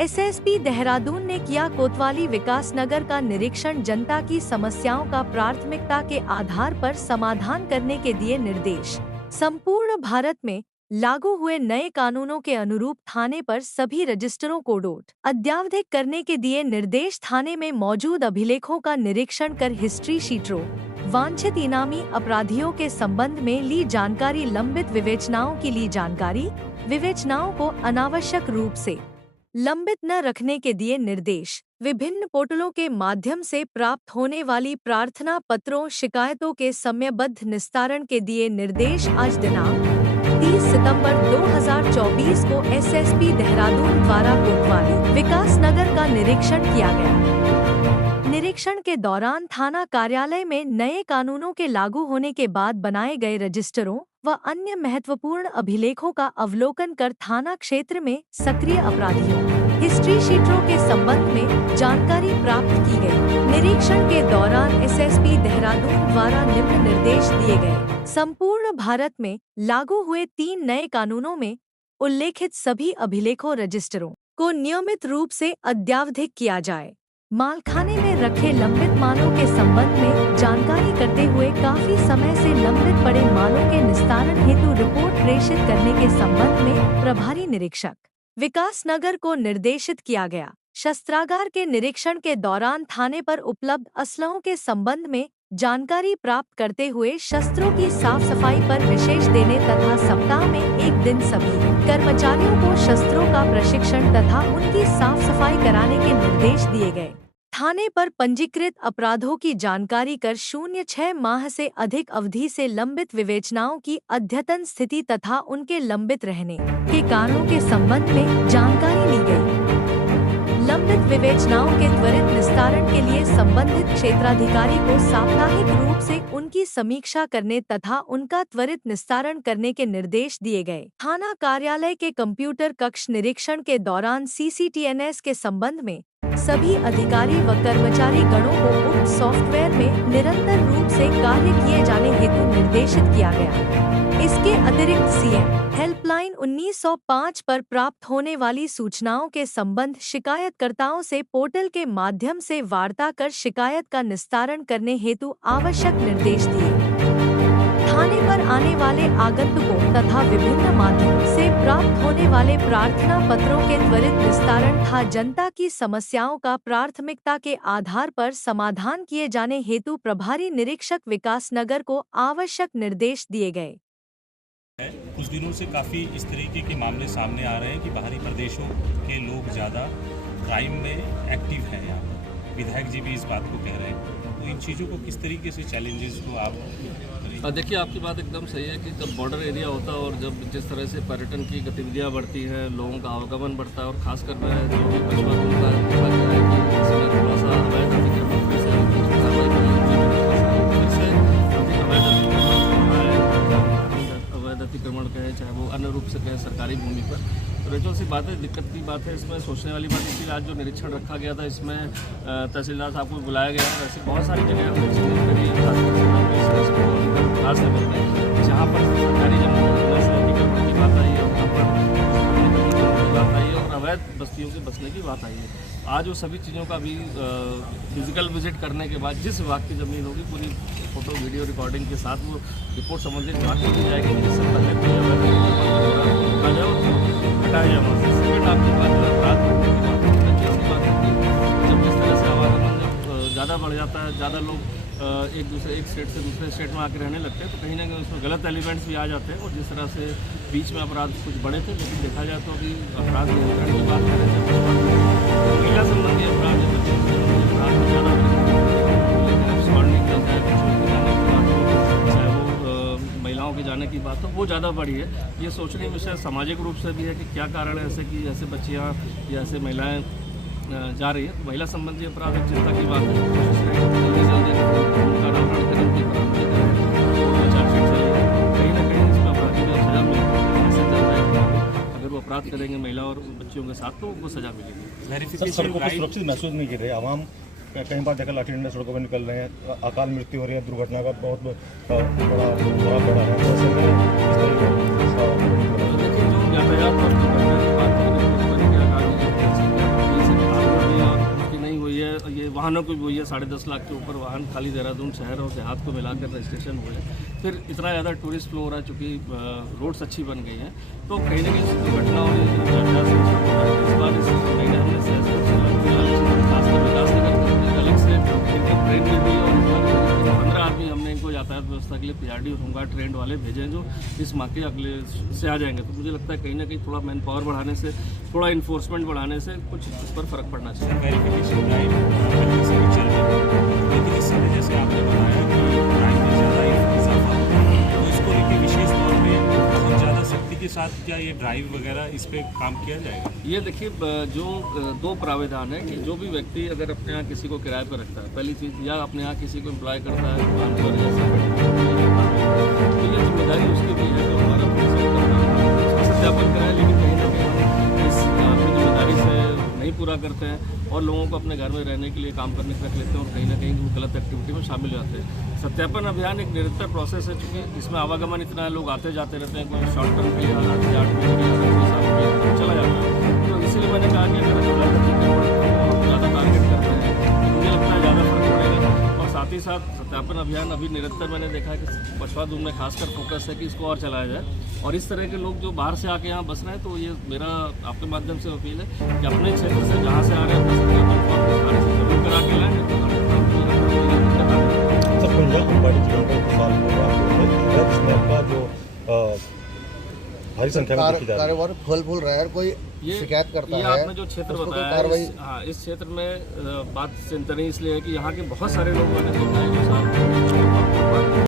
SSP Dehradun ने किया कोतवाली विकास नगर का निरीक्षण, जनता की समस्याओं का प्राथमिकता के आधार पर समाधान करने के दिए निर्देश। संपूर्ण भारत में लागू हुए नए कानूनों के अनुरूप थाने पर सभी रजिस्टरों को अद्यावधिक करने के दिए निर्देश। थाने में मौजूद अभिलेखों का निरीक्षण कर हिस्ट्री शीटरों, वांछित इनामी अपराधियों के संबंध में ली जानकारी, लंबित विवेचनाओं की ली जानकारी, विवेचनाओं को अनावश्यक रूप से लंबित न रखने के दिए निर्देश। विभिन्न पोर्टलों के माध्यम से प्राप्त होने वाली प्रार्थना पत्रों, शिकायतों के समयबद्ध निस्तारण के दिए निर्देश। आज दिनांक 30 सितंबर 2024 को एसएसपी देहरादून द्वारा कोतवाली विकास नगर का निरीक्षण किया गया। निरीक्षण के दौरान थाना कार्यालय में नए कानूनों के लागू होने के बाद बनाए गए रजिस्टरों व अन्य महत्वपूर्ण अभिलेखों का अवलोकन कर थाना क्षेत्र में सक्रिय अपराधियों, हिस्ट्री शीटरों के संबंध में जानकारी प्राप्त की गई। निरीक्षण के दौरान एसएसपी देहरादून द्वारा निम्न निर्देश दिए गए। संपूर्ण भारत में लागू हुए 3 नए कानूनों में उल्लेखित सभी अभिलेखों, रजिस्टरों को नियमित रूप से अद्यावधिक किया जाए। मालखाने में रखे लंबित मालों के संबंध में जानकारी करते हुए काफी समय से लंबित पड़े मालों के निस्तारण हेतु रिपोर्ट प्रेषित करने के संबंध में प्रभारी निरीक्षक विकास नगर को निर्देशित किया गया। शस्त्रागार के निरीक्षण के दौरान थाने पर उपलब्ध असलहों के संबंध में जानकारी प्राप्त करते हुए शस्त्रों की साफ सफाई पर विशेष देने तथा सप्ताह में 1 दिन सभी कर्मचारियों को शस्त्रों का प्रशिक्षण तथा उनकी साफ सफाई कराने के निर्देश दिए गए। थाने पर पंजीकृत अपराधों की जानकारी कर 0-6 माह से अधिक अवधि से लंबित विवेचनाओं की अद्यतन स्थिति तथा उनके लंबित रहने के कारणों के संबंध में जानकारी ली गई। लंबित विवेचनाओं के त्वरित निस्तारण के लिए संबंधित क्षेत्राधिकारी को साप्ताहिक रूप से उनकी समीक्षा करने तथा उनका त्वरित निस्तारण करने के निर्देश दिए गए। थाना कार्यालय के कंप्यूटर कक्ष निरीक्षण के दौरान सीसीटीएनएस के संबंध में सभी अधिकारी व कर्मचारी गणों को उक्त सॉफ्टवेयर में निरंतर रूप से कार्य किए जाने हेतु निर्देशित किया गया। इसके अतिरिक्त सीएम हेल्पलाइन 1905 पर प्राप्त होने वाली सूचनाओं के संबंध शिकायतकर्ताओं से पोर्टल के माध्यम से वार्ता कर शिकायत का निस्तारण करने हेतु आवश्यक निर्देश दिए। थाने पर आने वाले आगंतुकों तथा विभिन्न माध्यम से प्राप्त होने वाले प्रार्थना पत्रों के त्वरित निस्तारण तथा जनता की समस्याओं का प्राथमिकता के आधार पर समाधान किए जाने हेतु प्रभारी निरीक्षक विकास नगर को आवश्यक निर्देश दिए गए। कुछ दिनों से काफ़ी इस तरीके के मामले सामने आ रहे हैं कि बाहरी प्रदेशों के लोग ज़्यादा क्राइम में एक्टिव हैं। यहाँ पर विधायक जी भी इस बात को कह रहे हैं, तो इन चीज़ों को किस तरीके से चैलेंजेस को आप देखिए, आपकी बात एकदम सही है कि जब बॉर्डर एरिया होता है और जब जिस तरह से पर्यटन की गतिविधियाँ बढ़ती हैं, लोगों का आवागमन बढ़ता है और खासकर जो भी पशुओं का देखा गया है कि इसमें थोड़ा सा अवैध अतिक्रमण फिर से अतिक्रमण कहे, चाहे वो अन्य रूप से कहे सरकारी भूमि पर, तो रेचल सी बात है, दिक्कत की बात है। इसमें सोचने वाली बात इसलिए आज जो निरीक्षण रखा गया था, इसमें तहसीलदार साहब को बुलाया गया है। वैसे बहुत सारी जगह हमने खासनगर में जहाँ पर सरकारी जमीन से अतिक्रमण की बात आई है, वहाँ पर की बात आई है और अवैध बस्तियों के बसने की बात आई है। आज वो सभी चीज़ों का भी फिजिकल विजिट करने के बाद जिस विभाग की ज़मीन होगी पूरी फोटो वीडियो रिकॉर्डिंग के साथ वो रिपोर्ट संबंधित विभाग को दी जाएगी, जिससे पहले कोई हटाया जाए वहाँ से। सेकेंड आपकी बात अपराध बढ़ने की बात है, अच्छी बात है कि जब जिस तरह से आवागमन जब ज़्यादा बढ़ जाता है, ज़्यादा लोग एक स्टेट से दूसरे स्टेट में आकर रहने लगते हैं, तो कहीं ना कहीं उसमें गलत एलिमेंट्स भी आ जाते हैं। और जिस तरह से बीच में अपराध कुछ बड़े थे, लेकिन देखा जाए तो अभी अपराध नियंत्रण की बात करें तो महिला संबंधी अपराध है, बच्चों संबंधी अपराध में ज़्यादा स्वर्णिक चाहे बच्चों के जाने की बात हो, चाहे वो महिलाओं के जाने की बात हो, वो ज़्यादा बढ़ी है। ये सोचने विषय सामाजिक रूप से भी है कि क्या कारण है ऐसे कि ऐसे बच्चियाँ या ऐसे महिलाएँ जा रही है। महिला संबंधी अपराध एक चिंता की बात है। जल्दी उनका अनावरण करें, उनकी बरामदगी करें, चार्जशीट चली है, कहीं ना कहीं इसमें अपराधी को सजा मिलेगी। ऐसे चल रहा है अगर वो अपराध करेंगे महिला और बच्चियों के साथ तो उनको सजा मिलेगी। सड़कों पर सुरक्षित महसूस नहीं कर रहे आवाम, कई बार देखा लाठी डंडा सड़कों पर निकल रहे हैं, अकाल मृत्यु हो रही है, दुर्घटना का बहुत बड़ा प्रभाव पड़ा है। ऐसे में इस तरीके देखिए, जो यातायात और दुर्घटना की बात करें, वाहनों की वही है 10.5 लाख के ऊपर वाहन खाली देहरादून शहर और देहात को मिलाकर रजिस्ट्रेशन हुए हैं। फिर इतना ज़्यादा टूरिस्ट फ्लो हो रहा है, चूँकि रोड्स अच्छी बन गई हैं, तो कहीं ना कहीं दुर्घटना और इस बार इस महीने हमने खासकर विकास नगर अलग से ट्रेन में भी, और इस बार 15 आदमी हमने इनको यातायात व्यवस्था के लिए PRD और होमगार्ड ट्रेंड वाले भेजे हैं, जो इस माह के अगले से आ जाएंगे। तो मुझे लगता है कहीं ना कहीं थोड़ा मैन पावर बढ़ाने से, थोड़ा इन्फोर्समेंट बढ़ाने से कुछ इस पर फ़र्क पड़ना चाहिए। वेरिफिकेशन ड्राइव पहले से भी चल रही है, लेकिन इस समय जैसे आपने बताया कि क्राइम में ज़्यादा इजाफा हो, तो इसको लेकर विशेष तौर पे बहुत ज़्यादा सख्ती के साथ क्या ये ड्राइव वगैरह इस पर काम किया जाएगा? ये देखिए, जो 2 प्रावधान है कि जो भी व्यक्ति अगर अपने यहाँ किसी को किराए पर रखता है, पहली चीज़, या अपने यहाँ किसी को एम्प्लॉय करता है दुकान पर जैसा, तो ये जिम्मेदारी उसकी भी है जो हमारा सत्यापन कराए, लेकिन कहीं ना कहीं हम इस अपनी जिम्मेदारी से नहीं पूरा करते हैं और लोगों को अपने घर में रहने के लिए काम करने से रख लेते हैं और कहीं ना कहीं वो गलत एक्टिविटी में शामिल हो जाते हैं। सत्यापन अभियान एक निरंतर प्रोसेस है, चूँकि इसमें आवागमन इतना है, लोग आते जाते रहते हैं, कोई शॉर्ट टर्म के लिए 8 महीने के लिए चला जाता है। तो इसीलिए मैंने कहा कि अगर ज़्यादा टारगेट करते हैं तो मुझे लगता है ज़्यादा फर्क पड़ेगा। और साथ ही साथ सत्यापन अभियान अभी निरंतर मैंने देखा है कि पछवा दून में खासकर फोकस है कि इसको और चलाया जाए, और इस तरह के लोग जो बाहर से आके यहाँ बस रहे हैं, तो ये मेरा आपके माध्यम से अपील है कि अपने क्षेत्र से जहाँ से आ रहे हैं अपने सत्यापन फॉर्म से जरूर करा के लाएँ। पंजाब अंबाड़ी जिला का साल हो रहा है, इसमें आपका जो भारी संख्या में देखी जा रही है, कारोबार फल रहा है, कोई शिकायत करता है, आपने जो क्षेत्र बताया है, हाँ, इस क्षेत्र में बात चिंतनीय इसलिए है कि यहाँ के बहुत सारे लोग मैंने देखा है जो साथ